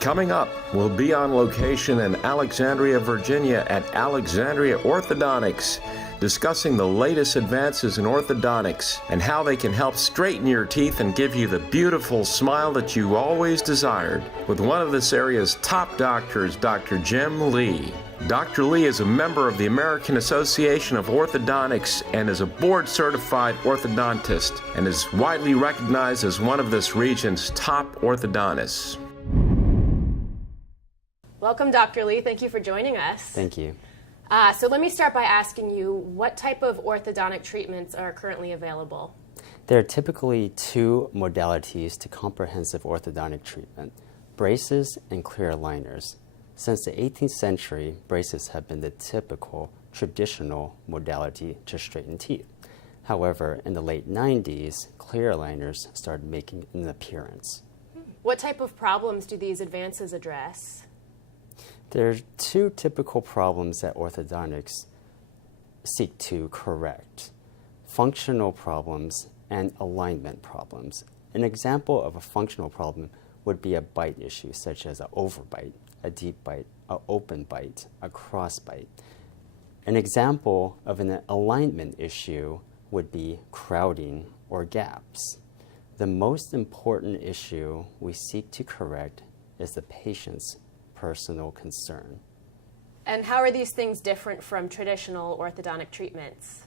Coming up, we'll be on location in Alexandria, Virginia at Alexandria Orthodontics, discussing the latest advances in orthodontics and how they can help straighten your teeth and give you the beautiful smile that you always desired, with one of this area's top doctors, Dr. Jim Lee. Dr. Lee is a member of the American Association of Orthodontics and is a board-certified orthodontist and is widely recognized as one of this region's top orthodontists. Welcome, Dr. Lee. Thank you for joining us. Thank you. So let me start by asking you, what type of orthodontic treatments are currently available? There are typically two modalities to comprehensive orthodontic treatment: braces and clear aligners. Since the 18th century, braces have been the typical traditional modality to straighten teeth. However, in the late 90s, clear aligners started making an appearance. What type of problems do these advances address? There are two typical problems that orthodontics seek to correct: functional problems and alignment problems. An example of a functional problem would be a bite issue, such as an overbite, a deep bite, an open bite, a cross bite. An example of an alignment issue would be crowding or gaps. The most important issue we seek to correct is the patient's personal concern. And how are these things different from traditional orthodontic treatments?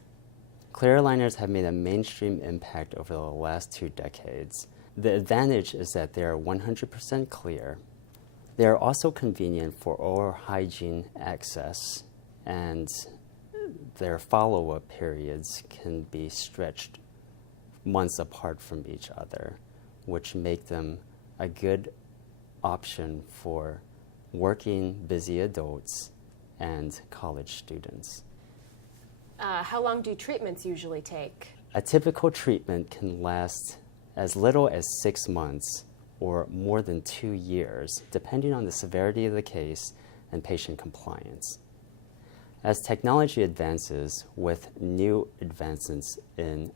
Clear aligners have made a mainstream impact over the last 2 decades. The advantage is that they are 100% clear. They are also convenient for oral hygiene access, and their follow-up periods can be stretched months apart from each other, which make them a good option for working busy adults and college students. How long do treatments usually take? A typical treatment can last as little as 6 months or more than 2 years, depending on the severity of the case and patient compliance. As technology advances with new advancements in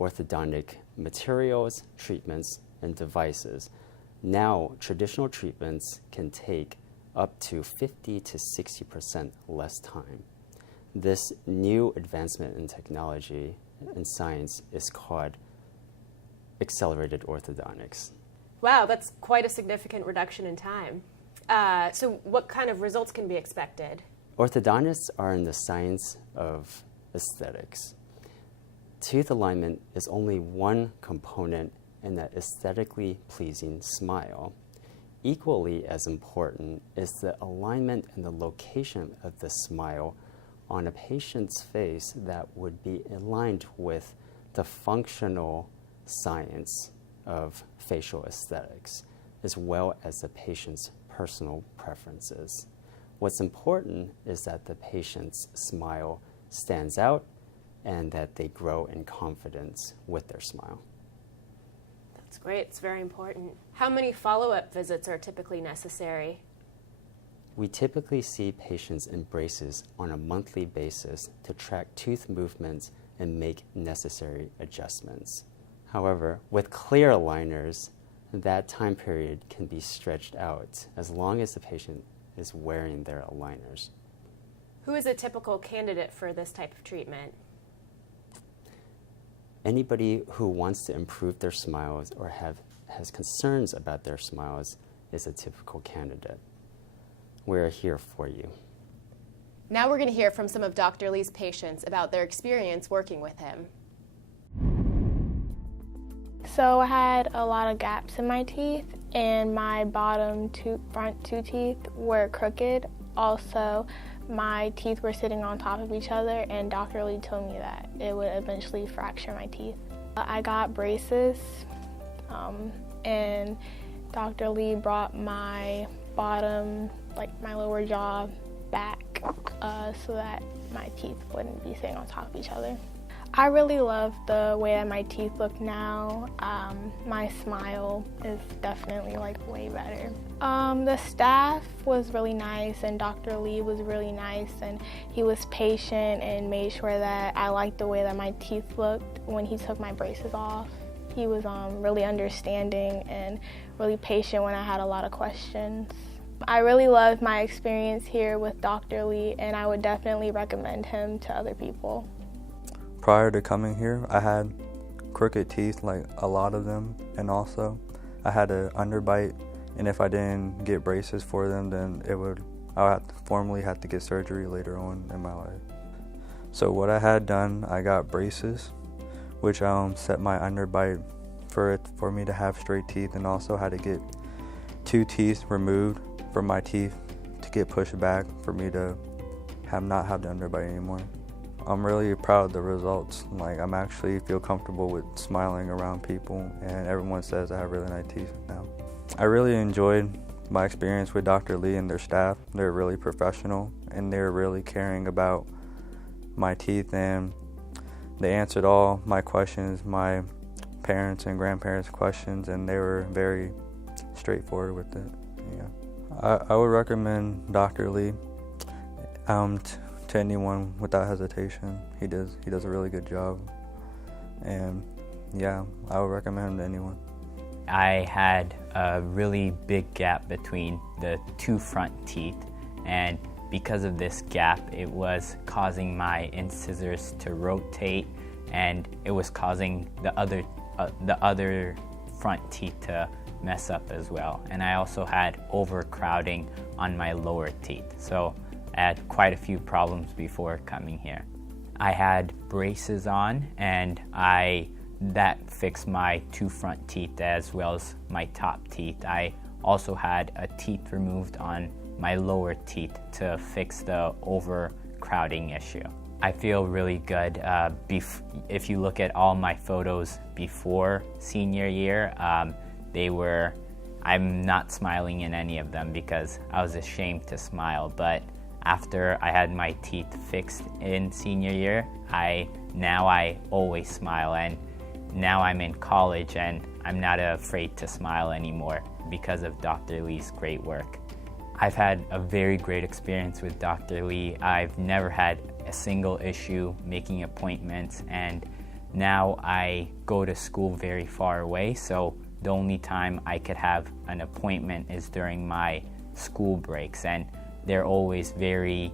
orthodontic materials, treatments, and devices, now traditional treatments can take up to 50 to 60% less time. This new advancement in technology and science is called accelerated orthodontics. Wow, that's quite a significant reduction in time. So what kind of results can be expected? Orthodontists are in the science of aesthetics. Tooth alignment is only one component in an aesthetically pleasing smile. Equally as important is the alignment and the location of the smile on a patient's face that would be aligned with the functional science of facial aesthetics, as well as the patient's personal preferences. What's important is that the patient's smile stands out and that they grow in confidence with their smile. That's great. It's very important. How many follow-up visits are typically necessary? We typically see patients in braces on a monthly basis to track tooth movements and make necessary adjustments. However, with clear aligners, that time period can be stretched out as long as the patient is wearing their aligners. Who is a typical candidate for this type of treatment? Anybody who wants to improve their smiles or has concerns about their smiles is a typical candidate. We're here for you. Now we're going to hear from some of Dr. Lee's patients about their experience working with him. So I had a lot of gaps in my teeth, and my front two teeth were crooked. Also, my teeth were sitting on top of each other, and Dr. Lee told me that it would eventually fracture my teeth. I got braces, and Dr. Lee brought my bottom, like my lower jaw, back so that my teeth wouldn't be sitting on top of each other. I really love the way that my teeth look now. My smile is definitely way better. The staff was really nice, and Dr. Lee was really nice, and he was patient and made sure that I liked the way that my teeth looked when he took my braces off. He was really understanding and really patient when I had a lot of questions. I really loved my experience here with Dr. Lee, and I would definitely recommend him to other people. Prior to coming here, I had crooked teeth, like a lot of them, and also I had an underbite, and if I didn't get braces for them, then I would formally have to get surgery later on in my life. So what I had done, I got braces, which set my underbite for me to have straight teeth, and also had to get 2 teeth removed from my teeth to get pushed back for me to not have the underbite anymore. I'm really proud of the results. Like, I'm actually feel comfortable with smiling around people, and everyone says I have really nice teeth now. I really enjoyed my experience with Dr. Lee and their staff. They're really professional, and they're really caring about my teeth, and they answered all my questions, my parents and grandparents' questions, and they were very straightforward with it. Yeah. I would recommend Dr. Lee to anyone without hesitation. He does a really good job, and yeah, I would recommend him to anyone. I had a really big gap between the 2 front teeth, and because of this gap, it was causing my incisors to rotate, and it was causing the other front teeth to mess up as well. And I also had overcrowding on my lower teeth, so I had quite a few problems before coming here. I had braces on, and that fixed my 2 front teeth as well as my top teeth. I also had a teeth removed on my lower teeth to fix the overcrowding issue. I feel really good. If you look at all my photos before senior year, I'm not smiling in any of them because I was ashamed to smile, but after I had my teeth fixed in senior year, I always smile, and now I'm in college and I'm not afraid to smile anymore because of Dr. Lee's great work. I've had a very great experience with Dr. Lee. I've never had a single issue making appointments, and now I go to school very far away, so the only time I could have an appointment is during my school breaks, and they're always very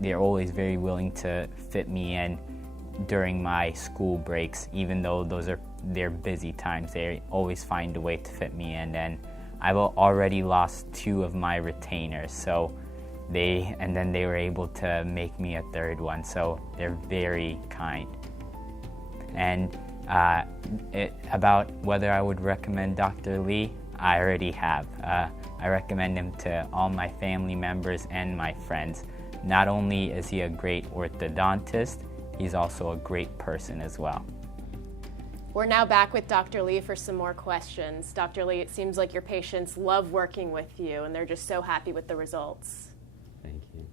willing to fit me in during my school breaks, even though they're busy times. They always find a way to fit me in, and I've already lost 2 of my retainers, so then they were able to make me a 3rd one, so they're very kind. And about whether I would recommend Dr. Lee, I already have. I recommend him to all my family members and my friends. Not only is he a great orthodontist, he's also a great person as well. We're now back with Dr. Lee for some more questions. Dr. Lee, it seems like your patients love working with you, and they're just so happy with the results. Thank you.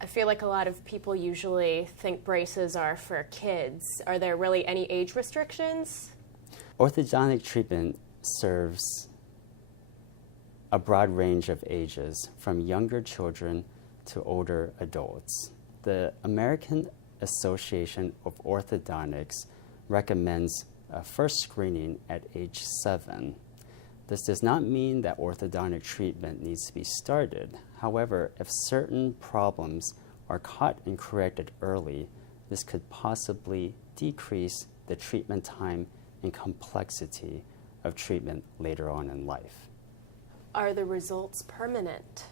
I feel like a lot of people usually think braces are for kids. Are there really any age restrictions? Orthodontic treatment serves a broad range of ages, from younger children to older adults. The American Association of Orthodontics recommends a first screening at age 7. This does not mean that orthodontic treatment needs to be started. However, if certain problems are caught and corrected early, this could possibly decrease the treatment time and complexity of treatment later on in life. Are the results permanent?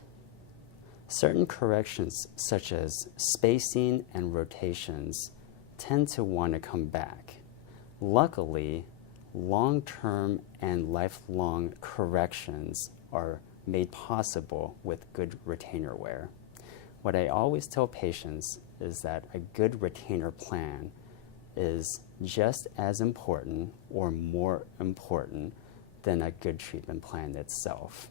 Certain corrections, such as spacing and rotations, tend to want to come back. Luckily, long-term and lifelong corrections are made possible with good retainer wear. What I always tell patients is that a good retainer plan is just as important or more important than a good treatment plan itself.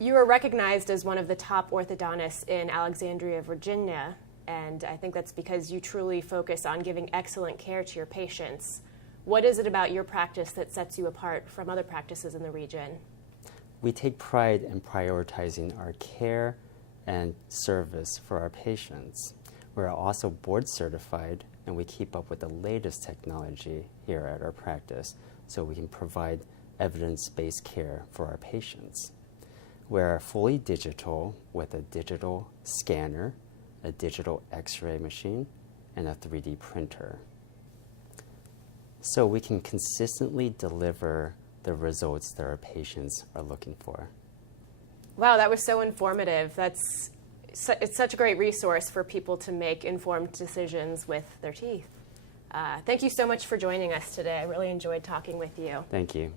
You are recognized as one of the top orthodontists in Alexandria, Virginia, and I think that's because you truly focus on giving excellent care to your patients. What is it about your practice that sets you apart from other practices in the region? We take pride in prioritizing our care and service for our patients. We're also board certified, and we keep up with the latest technology here at our practice so we can provide evidence-based care for our patients. We're fully digital with a digital scanner, a digital x-ray machine, and a 3D printer. So we can consistently deliver the results that our patients are looking for. Wow, that was so informative. It's such a great resource for people to make informed decisions with their teeth. Thank you so much for joining us today. I really enjoyed talking with you. Thank you.